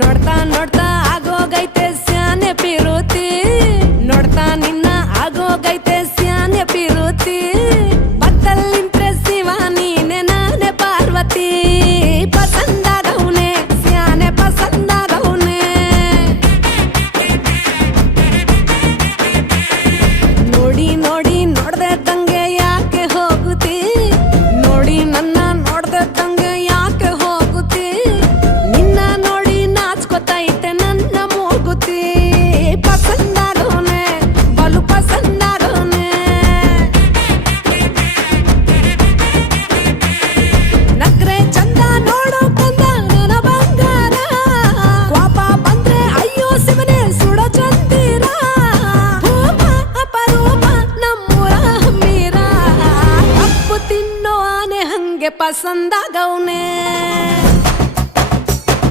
ನೋಡ್ತಾ ನೋಡ್ತಾ पसंद गौने